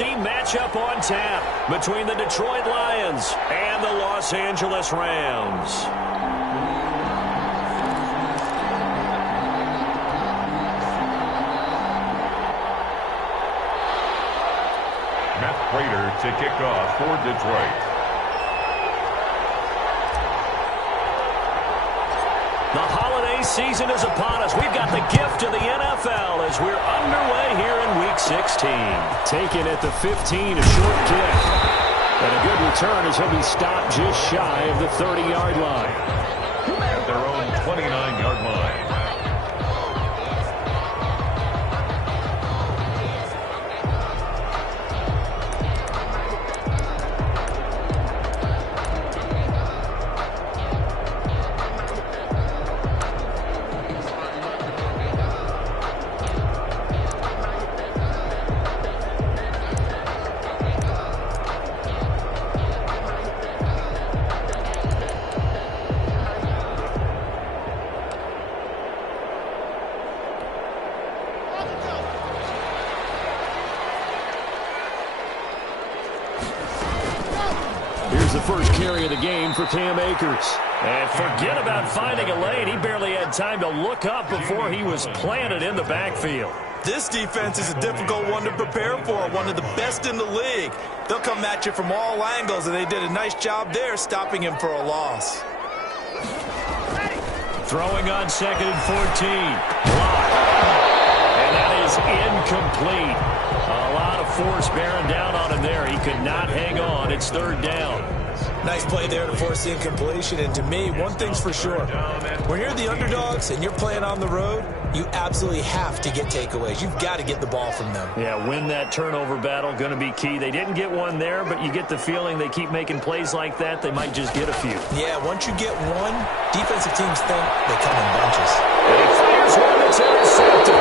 AFC matchup on tap between the Detroit Lions and the Los Angeles Rams. Matt Prater to kick off for Detroit. The holiday season is upon us. We've got the gift of the NFL as we're underway here in Week 16. Taken at the 15, a short kick. And a good return as he'll be stopped just shy of the 30-yard line. At their own 29-yard line. Here's the first carry of the game for Cam Akers. And forget about finding a lane. He barely had time to look up before he was planted in the backfield. This defense is a difficult one to prepare for, one of the best in the league. They'll come at you from all angles, and they did a nice job there stopping him for a loss. Throwing on 2nd and 14. Blocked. And that is incomplete. A lot of force bearing down on him there. He could not hang on. It's 3rd down. Nice play there to force the incompletion. And to me, one thing's for sure. When you're the underdogs and you're playing on the road, you absolutely have to get takeaways. You've got to get the ball from them. Yeah, win that turnover battle, going to be key. They didn't get one there, but you get the feeling they keep making plays like that, they might just get a few. Yeah, once you get one, defensive teams think they come in bunches. And he fires one that's intercepted.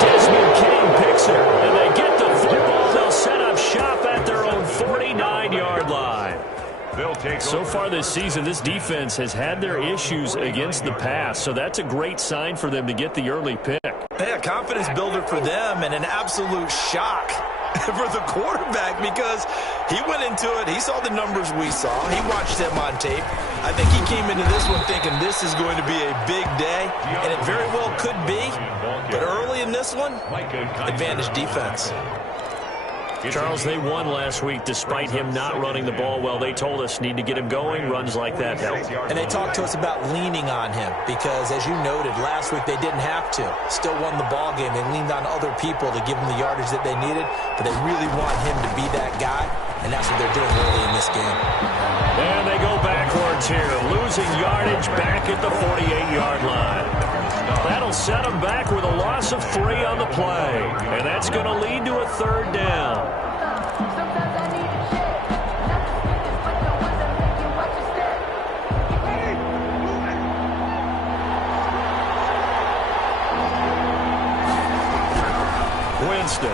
Desmond King picks it, and they get the football. They'll set up shop at their own 49-yard line. So far this season, this defense has had their issues against the pass, so that's a great sign for them to get the early pick. Yeah, confidence builder for them and an absolute shock for the quarterback because he went into it. He saw the numbers we saw. He watched them on tape. I think he came into this one thinking this is going to be a big day, and it very well could be. But early in this one, advantage defense. Charles, they won last week despite him not running the ball well. They told us need to get him going. Runs like that help. And they talked to us about leaning on him because, as you noted, last week they didn't have to. Still won the ball game. They leaned on other people to give them the yardage that they needed, but they really want him to be that guy, and that's what they're doing early in this game. And they go backwards here, losing yardage back at the 48-yard line. That'll set them back with a loss of 3 on the play. And that's going to lead to a 3rd down. Winston.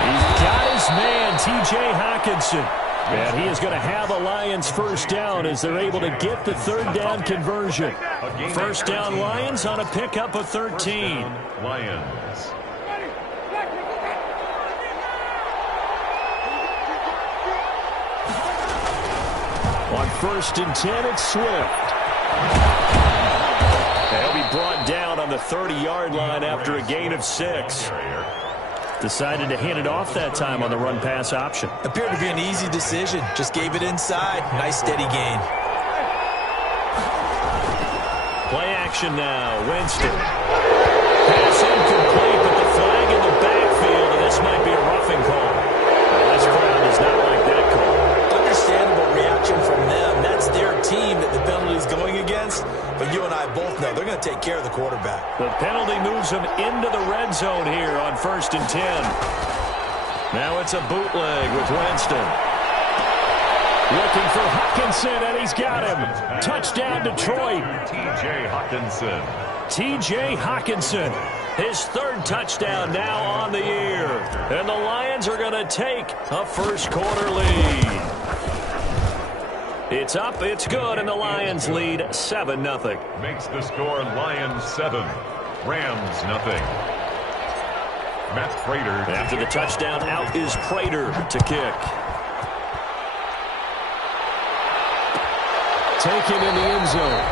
He's got his man, T.J. Hockenson. And he is going to have a Lions 1st down as they're able to get the 3rd down conversion. 1st down Lions on a pickup of 13. Lions. On 1st and 10, it's Swift. And he'll be brought down on the 30-yard line after a gain of 6. Decided to hand it off that time on the run-pass option. Appeared to be an easy decision. Just gave it inside. Nice steady gain. Play action now. Winston. Pass incomplete, but the flag in the backfield, and this might be a roughing call. This crowd does not like that call. Understandable reaction from them. That's their team that the penalty is going against. But you and I both know they're going to take care of the quarterback. The penalty moves them into the red zone here on 1st and 10. Now it's a bootleg with Winston. Looking for Hockenson, and he's got him. Touchdown, Detroit. T.J. Hockenson. T.J. Hockenson, his 3rd touchdown now on the year. And the Lions are going to take a 1st quarter lead. It's up, it's good, and the Lions lead 7-0. Makes the score Lions 7, Rams 0. Matt Prater. After the touchdown, out is Prater to kick. Taken in the end zone.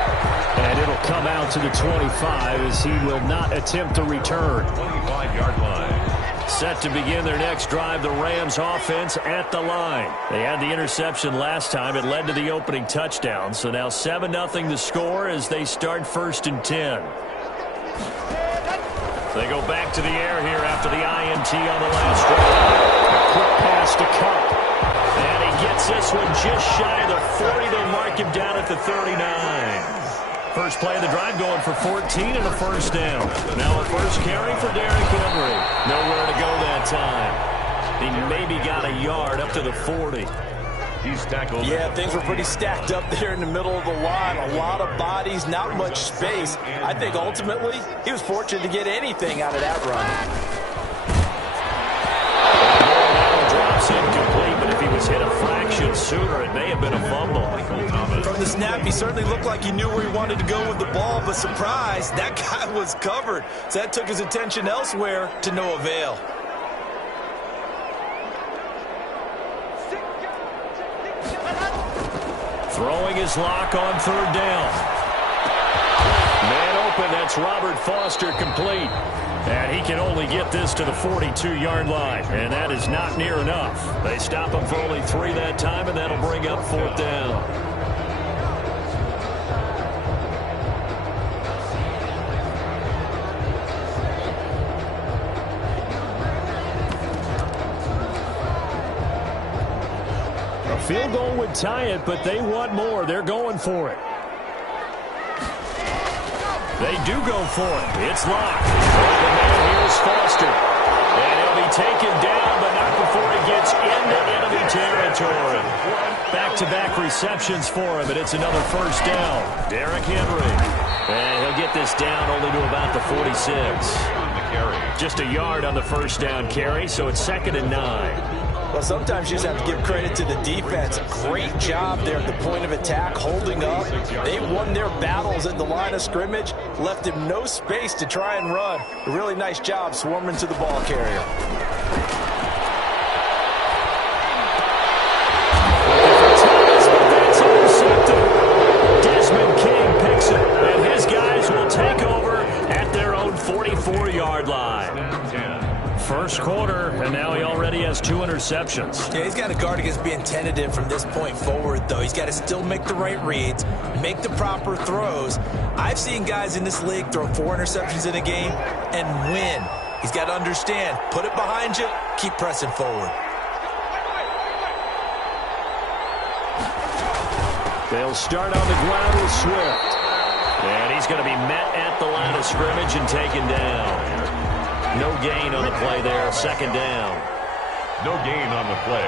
And it'll come out to the 25 as he will not attempt to return. 25-yard line. Set to begin their next drive, the Rams offense at the line. They had the interception last time. It led to the opening touchdown. So now 7-0 the score as they start 1st and 10. They go back to the air here after the INT on the last drive. A quick pass to Cup. And he gets this one just shy of the 40. They'll mark him down at the 39. First play of the drive going for 14 and a first down. Now a first carry for Derrick Henry. Nowhere to go that time. He maybe got a yard up to the 40. He's tackled. Yeah, things were pretty stacked up there in the middle of the line. A lot of bodies, not much space. I think ultimately he was fortunate to get anything out of that run. Drops incomplete, but if he was hit a fraction sooner, it may have been a fumble. From the snap, he certainly looked like he knew where he wanted to go with the ball, but surprise, that guy was covered. So that took his attention elsewhere to no avail. Throwing his lock on 3rd down. Man open, that's Robert Foster complete. And he can only get this to the 42-yard line. And that is not near enough. They stop him for only 3 that time, and that'll bring up 4th down. A field goal would tie it, but they want more. They're going for it. They do go for it. It's locked. And now here's Foster. And he'll be taken down, but not before he gets into enemy territory. Back-to-back receptions for him, and it's another first down. Derrick Henry. And he'll get this down only to about the 46. Just a yard on the first down carry, so it's 2nd and 9. Well, sometimes you just have to give credit to the defense. Great job there at the point of attack, holding up. They won their battles at the line of scrimmage, left him no space to try and run. A really nice job swarming to the ball carrier. That's intercepted. Desmond King picks it, and his guys will take over at their own 44-yard line. First quarter, and now he already has 2 interceptions. Yeah, he's got to guard against being tentative from this point forward, though. He's got to still make the right reads, make the proper throws. I've seen guys in this league throw 4 interceptions in a game and win. He's got to understand, put it behind you, keep pressing forward. They'll start on the ground with Swift. And he's going to be met at the line of scrimmage and taken down. No gain on the play there, 2nd down. No gain on the play,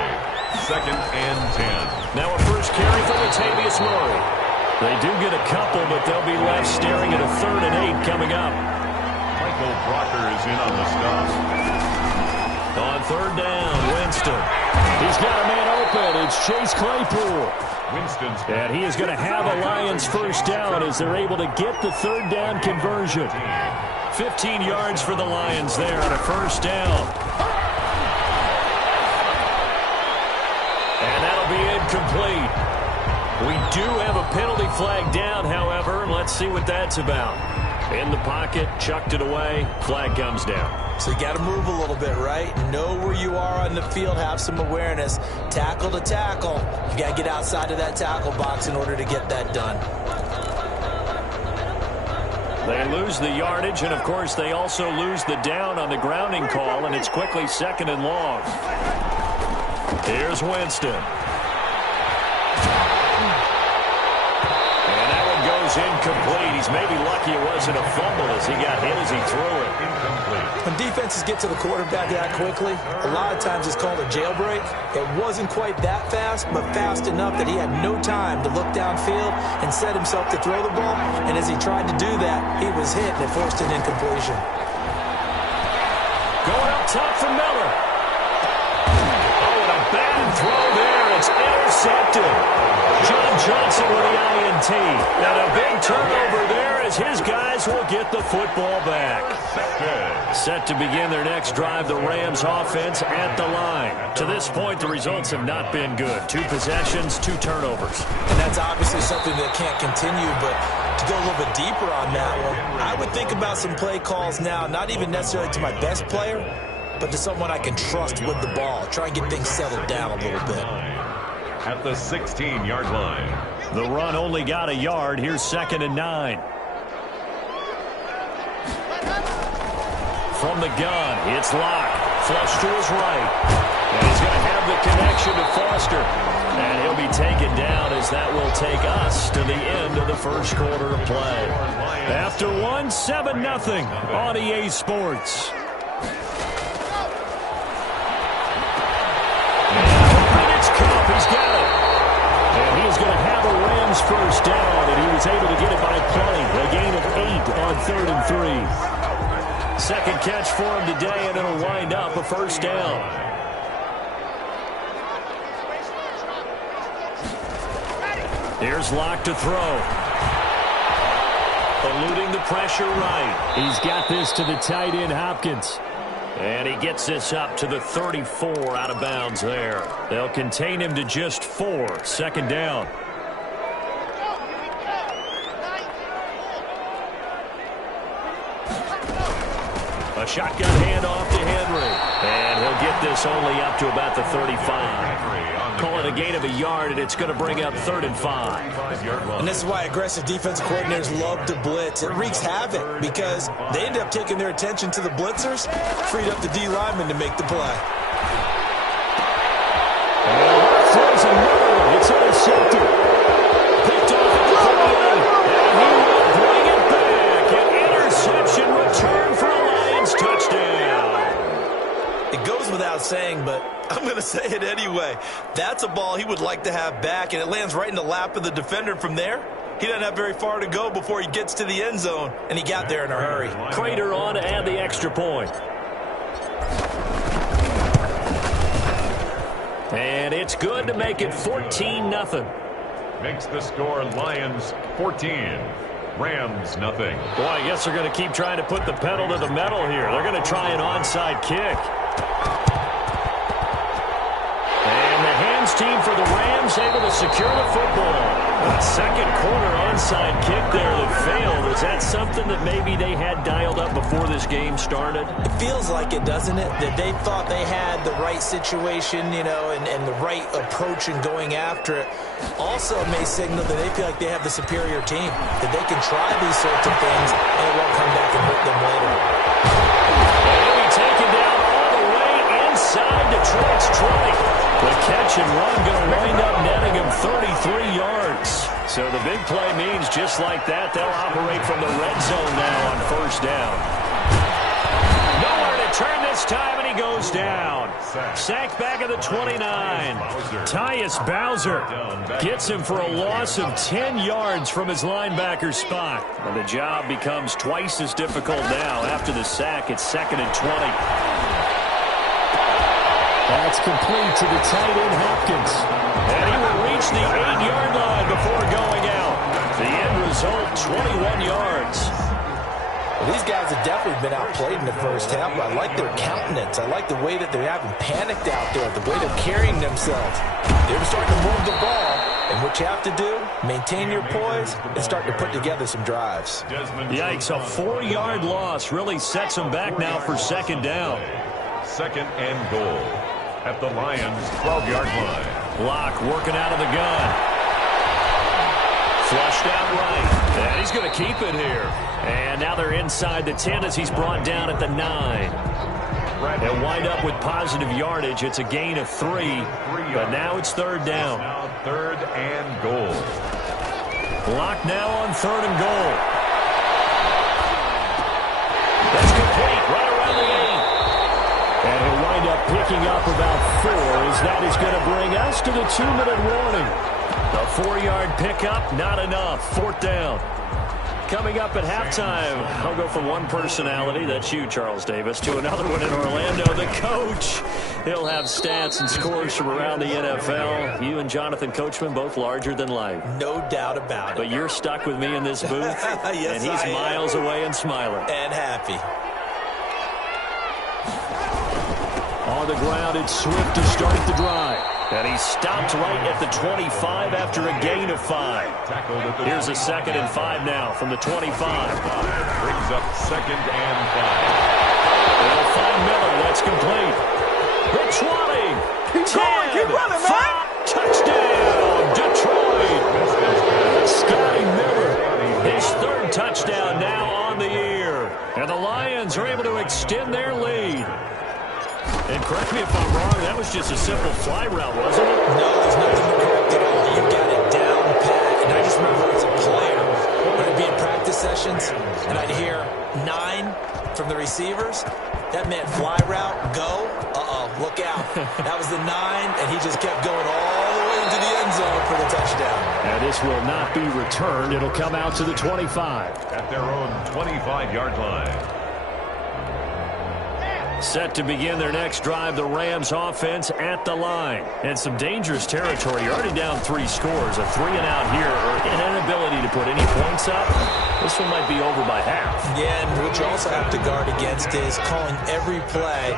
2nd and 10. Now a first carry for Latavius Murray. They do get a couple, but they'll be left staring at a 3rd and 8 coming up. Michael Brocker is in on the stop. On 3rd down, Winston. He's got a man open. It's Chase Claypool. Winston's. And he is going to have a Lions first down as they're able to get the 3rd down conversion. 15 yards for the Lions there on a first down. And that'll be incomplete. We do have a penalty flag down, however. Let's see what that's about. In the pocket, chucked it away, flag comes down. So you got to move a little bit, right? Know where you are on the field, have some awareness. Tackle to tackle. You got to get outside of that tackle box in order to get that done. They lose the yardage, and of course they also lose the down on the grounding call, and it's quickly 2nd and long. Here's Winston. And that one goes incomplete. He's maybe lucky it wasn't a fumble as he got hit as he threw it. Incomplete. When defenses get to the quarterback that quickly, a lot of times it's called a jailbreak. It wasn't quite that fast, but fast enough that he had no time to look downfield and set himself to throw the ball. And as he tried to do that, he was hit and it forced an incompletion. Going up top for Miller. Oh, and a bad throw there. It's intercepted. John Johnson with the INT. And a big turnover there as his guys will get the football back. Set to begin their next drive, the Rams offense at the line. To this point, the results have not been good. 2 possessions, 2 turnovers. And that's obviously something that can't continue, but to go a little bit deeper on that one, I would think about some play calls now, not even necessarily to my best player, but to someone I can trust with the ball. Try and get things settled down a little bit. At the 16-yard line. The run only got a yard. Here's 2nd and 9. From the gun, it's Locke. Flush to his right. And he's going to have the connection to Foster. And he'll be taken down as that will take us to the end of the first quarter of play. After 1, 7-0 on EA Sports. And it's Cup. He's got it. And he's going to have a Rams first down, and he was able to get it by plenty. A gain of 8 on 3rd and 3. Second catch for him today, and it'll wind up a first down. Here's Locke to throw. Eluding the pressure right. He's got this to the tight end, Hopkins. And he gets this up to the 34 out of bounds there. They'll contain him to just 4. 2nd down. A shotgun handoff to Henry. And he'll get this only up to about the 35. Call it a gain of a yard, and it's going to bring up 3rd and 5. And this is why aggressive defensive coordinators love to blitz. It wreaks havoc because they end up taking their attention to the blitzers, freed up the D lineman to make the play. And throws another one. It's intercepted. Picked off at the 38. And he will bring it back. An interception return for a Lions touchdown. It goes without saying, but I'm going to say it anyway. That's a ball he would like to have back, and it lands right in the lap of the defender from there. He doesn't have very far to go before he gets to the end zone, and he got there in a hurry. Prater on to add the extra point. And it's good to make it 14-0. Makes the score Lions 14. Rams nothing. Boy, I guess they're going to keep trying to put the pedal to the metal here. They're going to try an onside kick. And the hands team for the Rams able to secure the football. A second quarter onside kick there that failed. Is that something that maybe they had dialed up before this game started? It feels like it, doesn't it? That they thought they had the right situation, you know, and the right approach in going after it. Also may signal that they feel like they have the superior team, that they can try these sorts of things and it won't come back and hurt them later. And he'll be taken down all the way inside Detroit's 20. The catch and run going to wind up netting him 33 yards. So the big play means just like that, they'll operate from the red zone now on first down. Nowhere to turn this time, and he goes down. Sacked back at the 29. Tyus Bowser gets him for a loss of 10 yards from his linebacker spot. And the job becomes twice as difficult now after the sack. It's 2nd and 20. That's complete to the tight end, Hopkins. And he will reach the 8-yard line before going out. The end result, 21 yards. Well, these guys have definitely been outplayed in the first half, but I like their countenance. I like the way that they're having panicked out there, the way they're carrying themselves. They're starting to move the ball, and what you have to do, maintain your poise and start to put together some drives. Yikes, a 4-yard loss really sets them back now for 2nd down. 2nd and goal. At the Lions' 12-yard line. Locke working out of the gun. Flushed out right. And he's going to keep it here. And now they're inside the 10 as he's brought down at the 9. They'll wind up with positive yardage. It's a gain of 3. But now it's 3rd down. Now 3rd and goal. Locke now on 3rd and goal. That's complete right around the 8. And he'll wind up picking up about 4 as that is going to bring us to the 2-minute warning. A 4-yard pickup, not enough. 4th down. Coming up at halftime, I'll go from one personality, that's you, Charles Davis, to another one in Orlando, the coach. He'll have stats and scores from around the NFL. You and Jonathan Coachman both larger than life. No doubt about it. But you're stuck with me in this booth, yes, and he's miles away and smiling. And happy. On the ground, it's Swift to start the drive. And he stopped right at the 25 after a gain of 5. Here's a 2nd and 5 now from the 25. Brings up 2nd and 5. They'll find Miller. That's complete. It's running. Keep running, man. Touchdown, Detroit. Scotty Miller, his 3rd touchdown now on the year. And the Lions are able to extend their lead. And correct me if I'm wrong, that was just a simple fly route, wasn't it? No, there's nothing to correct at all. You got it down pat. And I just remember as a player, when I'd be in practice sessions, and I'd hear 9 from the receivers. That meant fly route, go. Look out. That was the 9, and he just kept going all the way into the end zone for the touchdown. And this will not be returned. It'll come out to the 25. At their own 25-yard line. Set to begin their next drive, the Rams offense at the line. And some dangerous territory. You're already down 3 scores. A 3-and-out here, or an inability to put any points up. This one might be over by half. Yeah, and what you also have to guard against is calling every play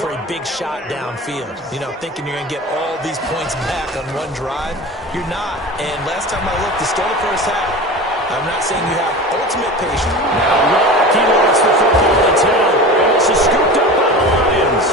for a big shot downfield. You know, thinking you're going to get all these points back on one drive. You're not. And last time I looked, it's still the first half. I'm not saying you have ultimate patience. Now, he wants the football to 10. And this is scooped up by the Lions.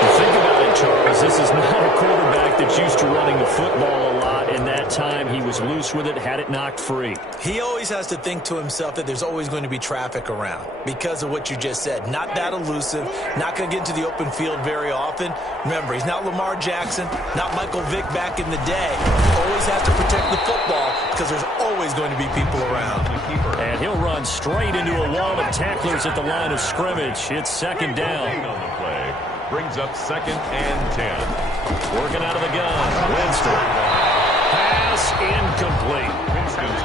You think about it, Charles, this is not a quarterback that's used to running the football a lot, and that time he was loose with it, had it knocked free. He always has to think to himself that there's always going to be traffic around because of what you just said. Not that elusive, not going to get into the open field very often. Remember, he's not Lamar Jackson, not Michael Vick back in the day. He always has to protect the football because there's always going to be people around. And he'll run straight into a wall of tacklers at the line of scrimmage. It's 2nd down. On the play. Brings up 2nd and 10. Working out of the gun. Winston. Pass incomplete.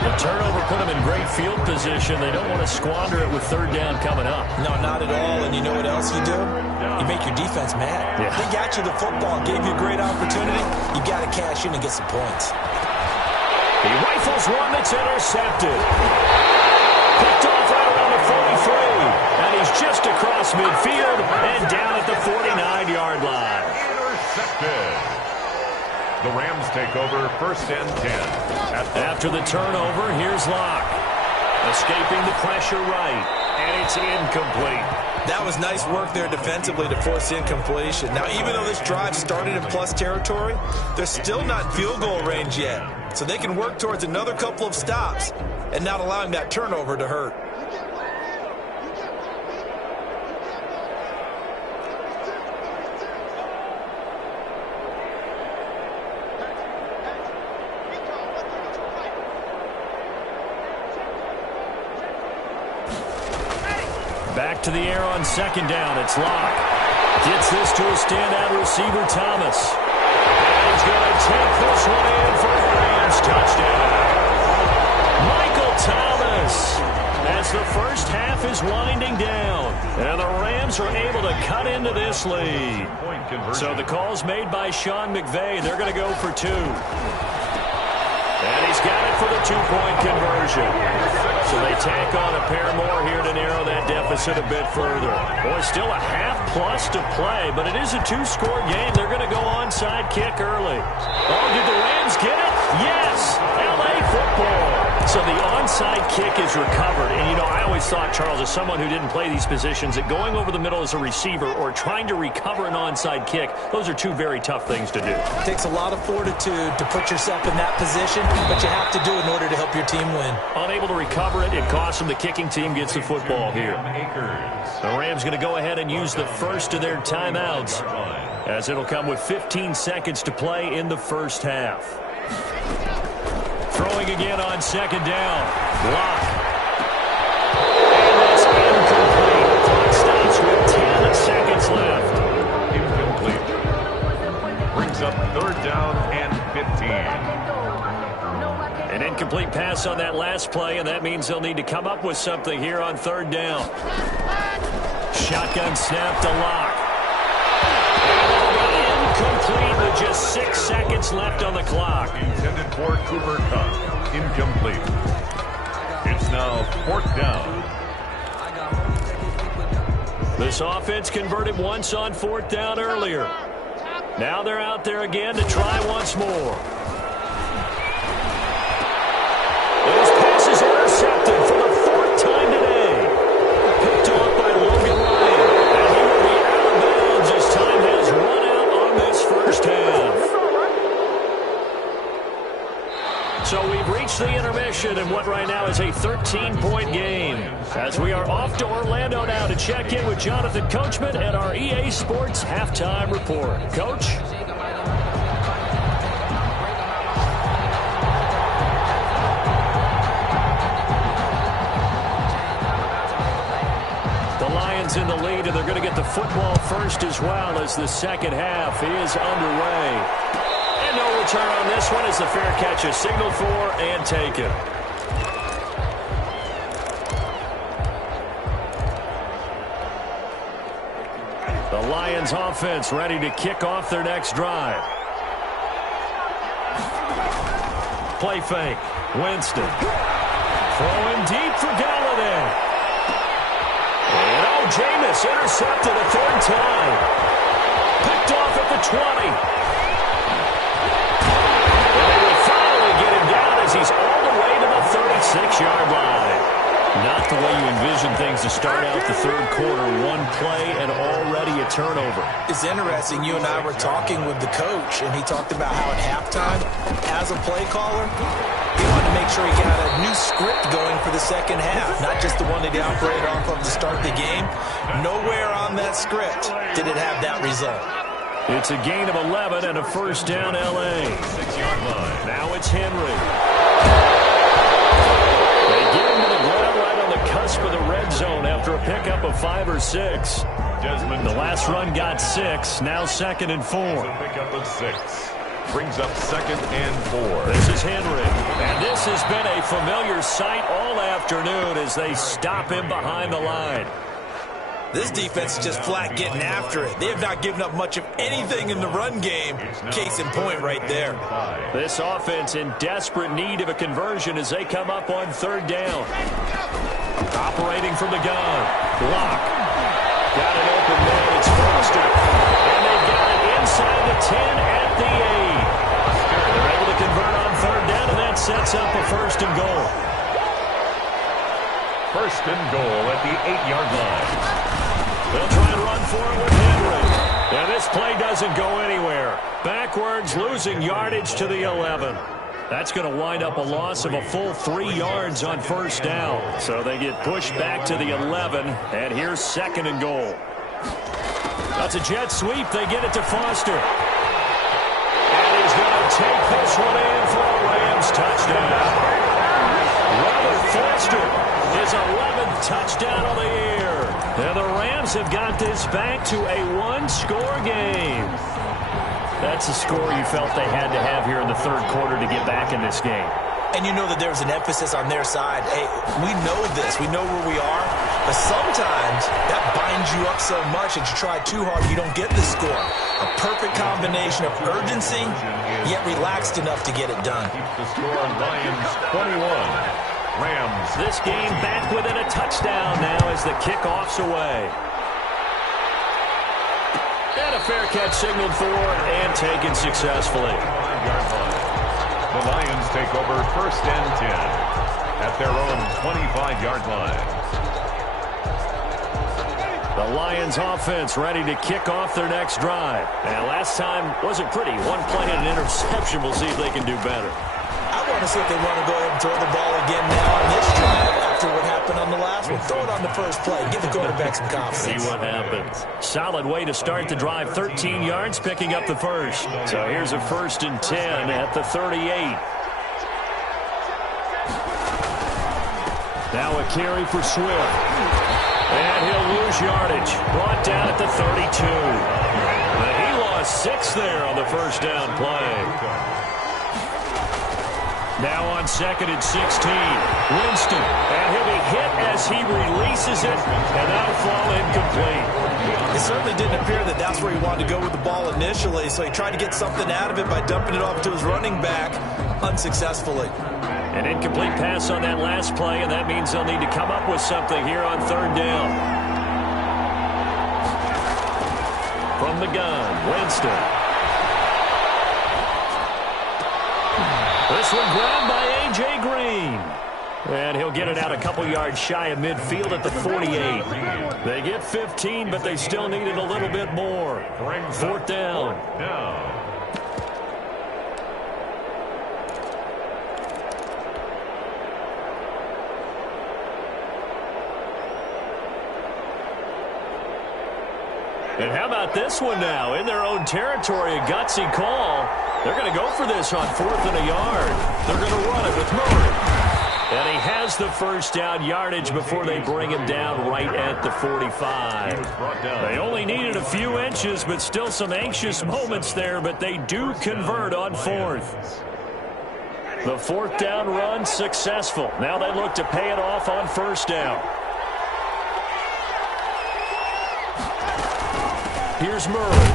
The turnover put them in great field position. They don't want to squander it with 3rd down coming up. No, not at all. And you know what else you do? You make your defense mad. Yeah. They got you the football, gave you a great opportunity. You got to cash in and get some points. He rifles one that's intercepted. Picked off right around the 43. And he's just across midfield and down at the 49-yard line. Intercepted. The Rams take over 1st and 10. After the turnover, here's Locke. Escaping the pressure right. And it's incomplete. That was nice work there defensively to force incompletion. Now, even though this drive started in plus territory, they're still not field goal range yet. So they can work towards another couple of stops and not allowing that turnover to hurt. Back to the air on 2nd down. It's Locke. Gets this to a standout receiver, Thomas. And he's going to take this one in for a Rams touchdown. Michael Thomas, as the first half is winding down. And the Rams are able to cut into this lead. So the call's made by Sean McVay. They're going to go for 2. And he's got it for the 2-point conversion. So they tack on a pair more here to narrow that deficit a bit further. Boy, still a half-plus to play, but it is a 2-score game. They're going to go onside kick early. Oh, did the Rams get it? Yes! L.A. football. So the onside kick is recovered. And, you know, I always thought, Charles, as someone who didn't play these positions, that going over the middle as a receiver or trying to recover an onside kick, those are 2 very tough things to do. It takes a lot of fortitude to put yourself in that position, but you have to do it in order to help your team win. Unable to recover it, it costs them. The kicking team gets the football here. The Rams going to go ahead and use the first of their timeouts, as it'll come with 15 seconds to play in the first half. Throwing again on 2nd down. Block. And that's incomplete. Clock stops with 10 seconds left. Incomplete. Brings up 3rd down and 15. An incomplete pass on that last play, and that means they'll need to come up with something here on 3rd down. Shotgun snap to Locke. seconds left on the clock. Intended for Cooper Kupp. Incomplete. It's now 4th down. This offense converted once on 4th down earlier. Now they're out there again to try once more. His pass is intercepted for the 4th time today. Picked off by Logan Ryan. And he will be out of bounds as time has run out on this first half. So we've reached the intermission in what right now is a 13-point game. As we are off to Orlando now to check in with Jonathan Coachman at our EA Sports Halftime Report. Coach? The Lions in the lead, and they're going to get the football first as well as the second half is underway. And no return on this one as the fair catch is signaled for and taken. The Lions offense ready to kick off their next drive. Play fake. Winston. Throwing deep for Galladay. And Jameis intercepted a 3rd time. Picked off at the 20. He's all the way to the 36-yard line. Not the way you envision things to start out the 3rd quarter. One play and already a turnover. It's interesting. You and I were talking with the coach, and he talked about how at halftime, as a play caller, he wanted to make sure he got a new script going for the second half, not just the one that he operated off of to start the game. Nowhere on that script did it have that result. It's a gain of 11 and a 1st down L.A. 6-yard line. Now it's Henry. They get him to the ground right on the cusp of the red zone after a pickup of 5 or 6. Desmond. The last run got 6. Now 2nd and 4. A pickup of 6. Brings up 2nd and 4. This is Henry. And this has been a familiar sight all afternoon as they stop him behind the line. This defense is just flat getting after it. They have not given up much of anything in the run game. Case in point right there. This offense in desperate need of a conversion as they come up on 3rd down. Operating from the gun. Block. Got it open man. It's Foster. And they've got it inside the 10 at the 8. They're able to convert on 3rd down, and that sets up a 1st and goal. 1st and goal at the 8-yard line. They'll try and run for it with Henry. And this play doesn't go anywhere. Backwards, losing yardage to the 11. That's going to wind up a loss of a full 3 yards on 1st down. So they get pushed back to the 11, and here's 2nd and goal. That's a jet sweep. They get it to Foster. And he's going to take this one in for a Rams touchdown. Robert Foster, his 11th touchdown of the year. And the Rams have got this back to a 1-score game. That's the score you felt they had to have here in the 3rd quarter to get back in this game. And you know that there's an emphasis on their side. Hey, we know this. We know where we are. But sometimes that binds you up so much that you try too hard, you don't get the score. A perfect combination of urgency, yet relaxed enough to get it done. Keeps the score on Lions 21. Rams. This game back within a touchdown now as the kickoff's away. And a fair catch signaled for and taken successfully. The Lions take over 1st and 10 at their own 25-yard line. The Lions offense ready to kick off their next drive. And last time wasn't pretty. One play and an interception. We'll see if they can do better. I want to see if they want to go ahead and throw the ball again now on this drive after what happened on the last one. Throw it on the first play. Give the quarterback some confidence. See what happens. Solid way to start the drive. 13 yards, picking up the 1st. So here's a 1st and 10 at the 38. Now a carry for Swift. And he'll lose yardage. Brought down at the 32. But he lost 6 there on the 1st down play. Now on 2nd and 16. Winston. And he'll be hit as he releases it, and that'll fall incomplete. It certainly didn't appear that that's where he wanted to go with the ball initially, so he tried to get something out of it by dumping it off to his running back unsuccessfully. An incomplete pass on that last play, and that means they'll need to come up with something here on 3rd down. From the gun, Winston. This one grabbed by A.J. Green. And he'll get it out a couple yards shy of midfield at the 48. They get 15, but they still needed a little bit more. 4th down. And how about this one now? In their own territory, a gutsy call. They're going to go for this on 4th and a yard. They're going to run it with Murray. And he has the first down yardage before they bring him down right at the 45. They only needed a few inches, but still some anxious moments there, but they do convert on 4th. The 4th down run successful. Now they look to pay it off on 1st down. Here's Murray.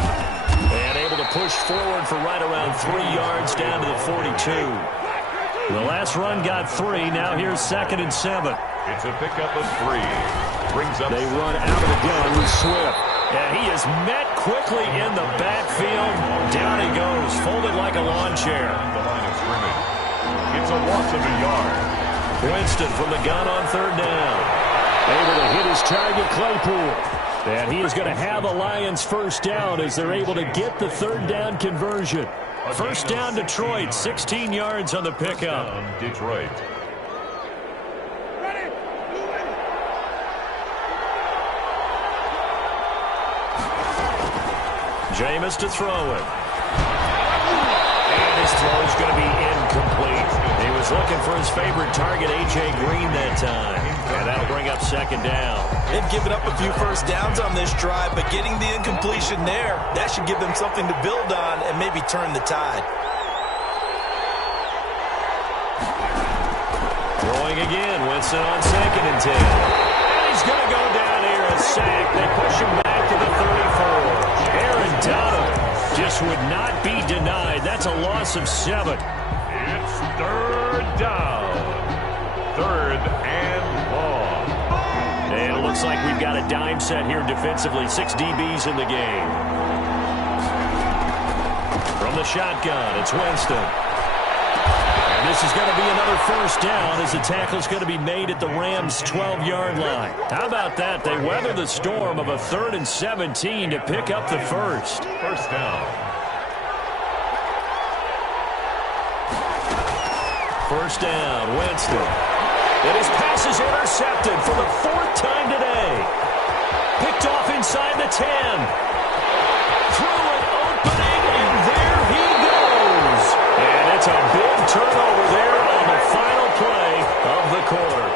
And able to push forward for right around 3 yards down to the 42. The last run got 3. Now here's 2nd and 7. It's a pickup of 3. Brings up. They run out of the gun with Swift. And he is met quickly in the backfield. Down he goes, folded like a lawn chair. The line of scrimmage. It's a loss of a yard. Winston from the gun on 3rd down. Able to hit his target, Claypool. And he is going to have a Lions first down as they're able to get the 3rd down conversion. First down, Detroit, 16 yards on the pickup. Detroit. Jameis to throw it. And his throw is going to be incomplete. He was looking for his favorite target, A.J. Green, that time. And that'll bring up 2nd down. They've given up a few first downs on this drive, but getting the incompletion there, that should give them something to build on and maybe turn the tide. Throwing again, Winston on 2nd and 10. And he's going to go down here, a sack. They push him back to the 34. Aaron Donald just would not be denied. That's a loss of 7. It's 3rd down. 3rd and long. And it looks like we've got a dime set here defensively. 6 DBs in the game. From the shotgun, it's Winston. And this is going to be another first down as the tackle's going to be made at the Rams' 12-yard line. How about that? They weather the storm of a 3rd and 17 to pick up the first. First down. First down, Winston. And his pass is intercepted for the 4th time today. Picked off inside the 10. Through an opening, and there he goes. And it's a big turnover there on the final play of the quarter.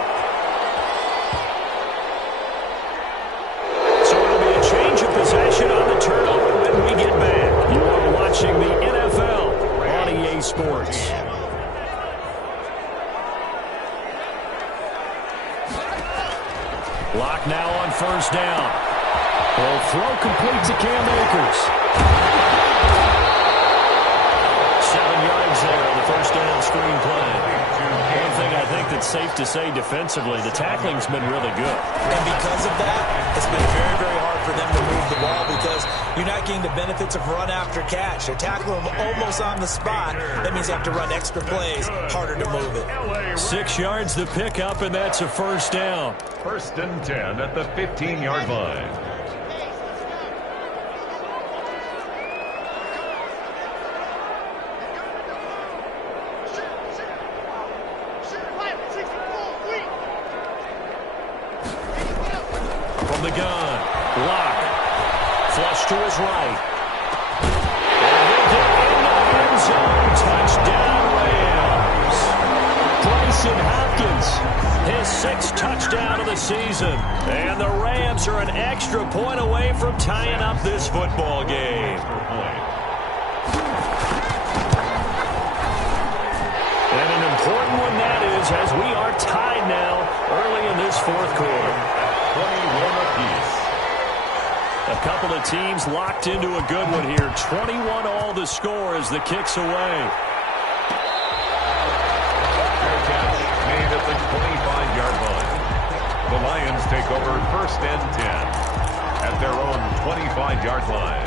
So it'll be a change of possession on the turnover when we get back. You are watching the NFL on EA Sports. Lock now on first down. The throw complete to Cam Akers. 7 yards there on the first down screen play. One thing I think that's safe to say defensively, the tackling's been really good. And because of that, it's been very, very hard for them to move the ball because you're not getting the benefits of run after catch. They're tackling them almost on the spot. That means they have to run extra plays, harder to move it. 6 yards to pick up, and that's a first down. 1st and 10 at the 15-yard line. From the gun, Lock, flush to his right. And he'll get into the end zone. Touchdown, Rams. Bryson Hopkins, his 6th touchdown of the season. And the Rams are an extra point away from tying up this football game. And an scores as we are tied now early in this fourth quarter. 21 apiece. A couple of teams locked into a good one here. 21 all the score as the kick's away. Fair catch made at the 25-yard line. The Lions take over first and 10 at their own 25-yard line.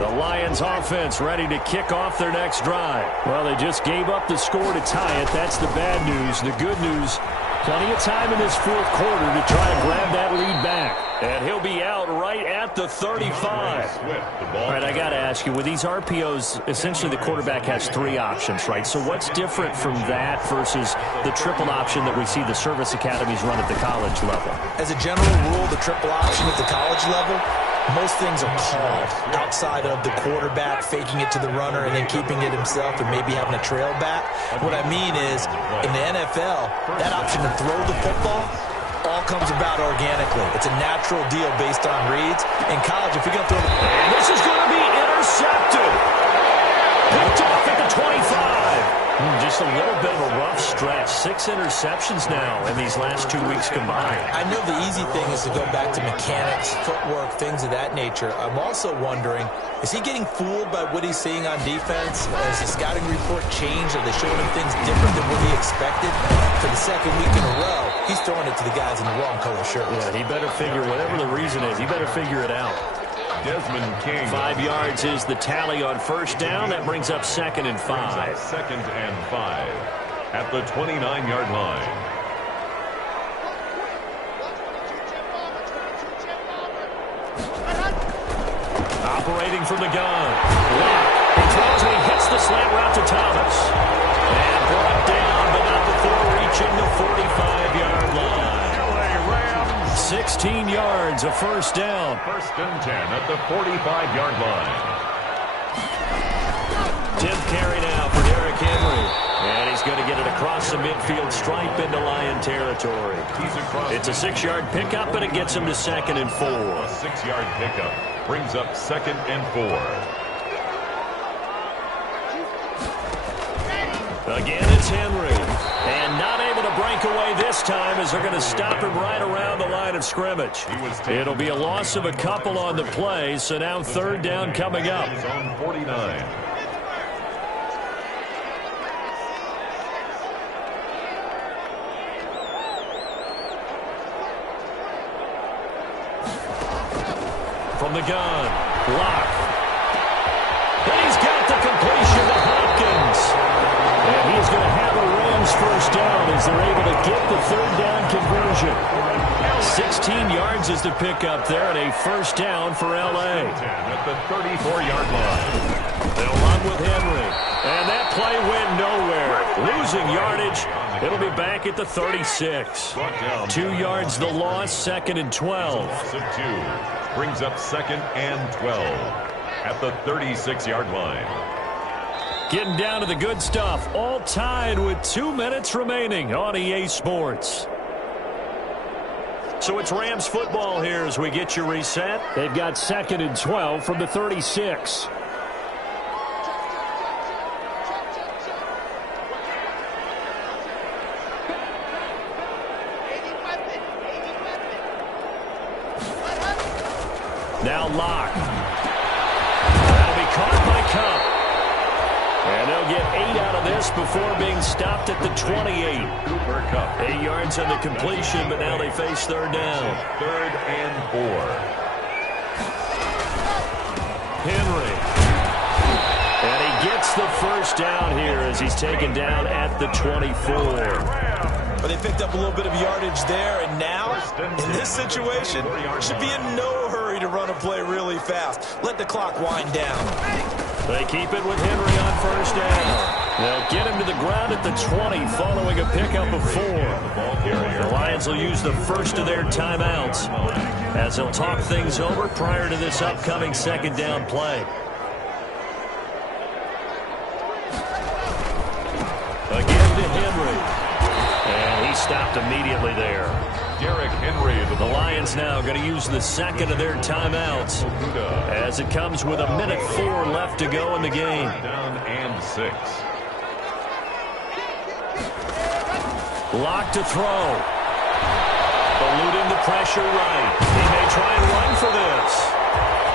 The Lions offense ready to kick off their next drive. Well, they just gave up the score to tie it. That's the bad news. The good news, plenty of time in this fourth quarter to try and grab that lead back. And he'll be out right at the 35. All right, I got to ask you, with these RPOs, essentially the quarterback has three options, right? So what's different from that versus the triple option that we see the service academies run at the college level? As a general rule, the triple option at the college level, most things are called outside of the quarterback faking it to the runner and then keeping it himself and maybe having a trail back. What I mean is, in the NFL, that option to throw the football all comes about organically. It's a natural deal based on reads. In college, if you're going to throw the ball, and this is going to be intercepted. Picked off at the 25. Just a little bit of a rough stretch. 6 interceptions now in these last 2 weeks combined. I know the easy thing is to go back to mechanics, footwork, things of that nature. I'm also wondering, is he getting fooled by what he's seeing on defense? Has the scouting report changed? Are they showing him things different than what he expected? For the second week in a row, he's throwing it to the guys in the wrong color shirts. Yeah, he better figure, whatever the reason is, he better figure it out. Desmond King. 5 yards is the tally on first down. That brings up 2nd and 5. Second and 5 at the 29-yard line. Operating from the gun. Lock. He throws and he hits the slant route to Thomas. And brought down, but not before reaching the 45-yard line. 16 yards, a first down. First and 10 at the 45-yard line. 10th carry now for Derrick Henry. And he's going to get it across the midfield stripe into Lion territory. It's a 6-yard pickup, and it gets him to 2nd and 4. A 6-yard pickup brings up 2nd and 4. Again, it's Henry. And not able to break away this time as they're going to stop him right around the line of scrimmage. It'll be a loss of a couple on the play, so now 3rd down coming up. Zone 49. From the gun, Lock. And he's got the completion to Hopkins. And he's going to have a Rams first down as they're able to get the 3rd down conversion. 16 yards is the pickup there, and a first down for L.A. At the 34-yard line. They'll run with Henry. And that play went nowhere. Losing yardage. It'll be back at the 36. 2 yards the loss, 2nd and 12. Loss of 2 brings up 2nd and 12 at the 36-yard line. Getting down to the good stuff. All tied with 2 minutes remaining on EA Sports. So it's Rams football here as we get you reset. They've got 2nd and 12 from the 36. Now Lock. That'll be caught by Cup. And they'll get 8 out of this before being stopped at the 28. Cooper Kupp. 8 yards on the completion, but now they face 3rd down. 3rd and 4. Henry. And he gets the first down here as he's taken down at the 24. But they picked up a little bit of yardage there, and now, in this situation, should be in no hurry to run a play really fast. Let the clock wind down. They keep it with Henry on first down. They'll get him to the ground at the 20 following a pickup of 4. The Lions will use the first of their timeouts as they'll talk things over prior to this upcoming 2nd down play. Again to Henry. And he stopped immediately there. Derrick Henry. The Lions now going to use the second of their timeouts as it comes with 1:04 left to go in the game. Down and 6. Lock to throw. Eluding the pressure right. He may try and run for this.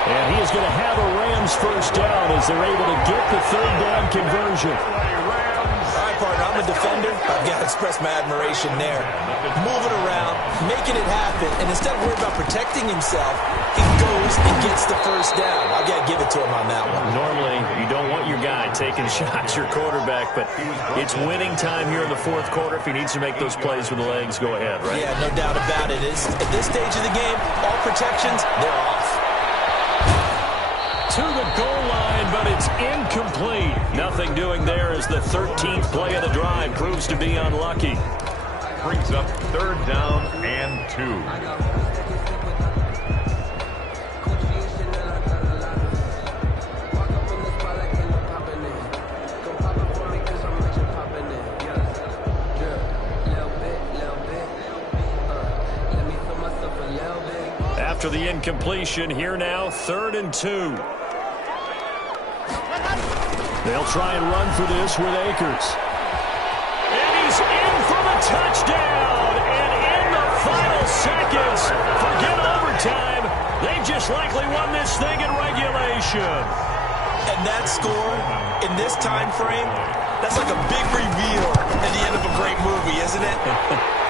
And he is going to have a Rams first down as they're able to get the third down conversion. All right, partner, I'm a defender. I've got to express my admiration there. Moving around, making it happen, and instead of worrying about protecting himself, he goes and gets the first down. I've got to give it to him on that one. Normally, you don't want your guy taking shots, your quarterback, but it's winning time here in the fourth quarter. If he needs to make those plays with the legs, go ahead, right? Yeah, no doubt about it. At this stage of the game, all protections, they're off. To the goal line, but it's incomplete. Nothing doing there as the 13th play of the drive proves to be unlucky. Brings up third down and 2. After the incompletion, here now, 3rd and 2. They'll try and run for this with Akers. And he's in for the touchdown. And in the final seconds, forget overtime. They've just likely won this thing in regulation. And that score, in this time frame, that's like a big reveal at the end of a great movie, isn't it?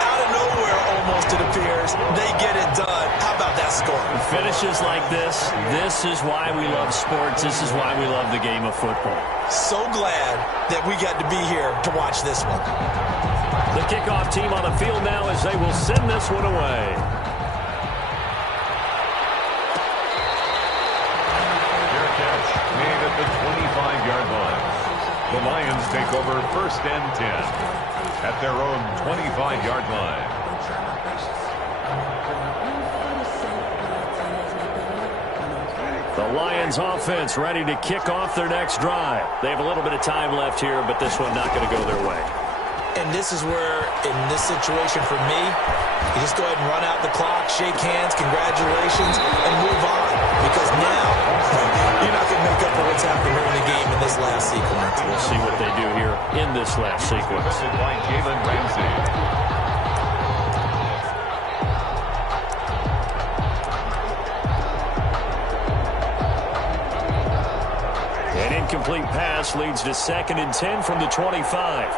Out of nowhere, almost, it appears. They get it done. How about that score? Finishes like this is why we love sports. This is why we love the game of football. So glad that we got to be here to watch this one. The kickoff team on the field now as they will send this one away. Fair catch made at the 25-yard line. The Lions take over 1st and 10 at their own 25-yard line. The Lions offense ready to kick off their next drive. They have a little bit of time left here, but this one not going to go their way. And this is where, in this situation for me, you just go ahead and run out the clock, shake hands, congratulations, and move on. Because now, you're not going to make up for what's happened here in the game in this last sequence. We'll see what they do here in this last sequence. By Jalen Ramsey. An incomplete pass leads to 2nd and 10 from the 25.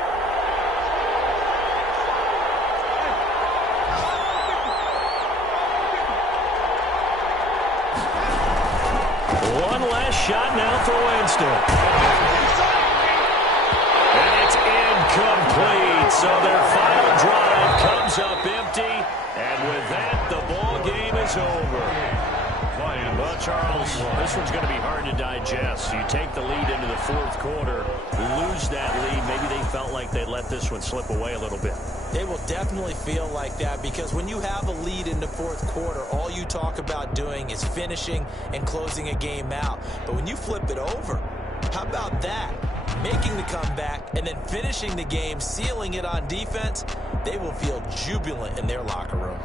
One last shot now for Winston. And it's incomplete. So their final drive comes up empty. And with that, the ball game is over. Well, Charles, this one's going to be hard to digest. You take the lead into the fourth quarter, lose that lead. Maybe they felt like they let this one slip away a little bit. They will definitely feel like that because when you have a lead in the fourth quarter, all you talk about doing is finishing and closing a game out. But when you flip it over, how about that? Making the comeback and then finishing the game, sealing it on defense, they will feel jubilant in their locker room.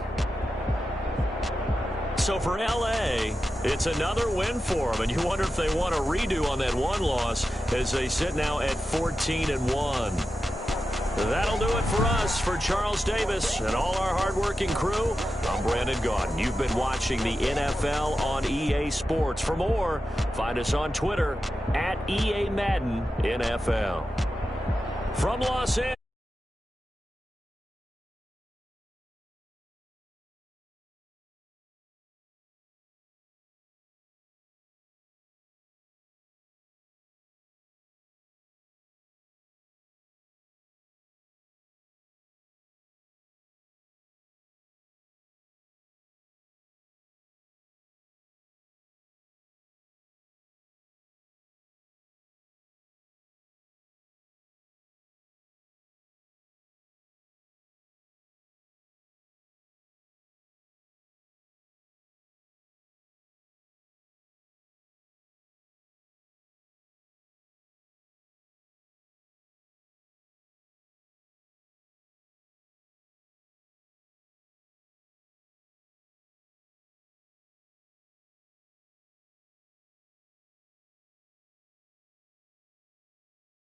So for L.A., it's another win for them, and you wonder if they want a redo on that one loss as they sit now at 14-1. That'll do it for us. For Charles Davis and all our hardworking crew, I'm Brandon Gaudin. You've been watching the NFL on EA Sports. For more, find us on Twitter at EA Madden NFL. From Los Angeles.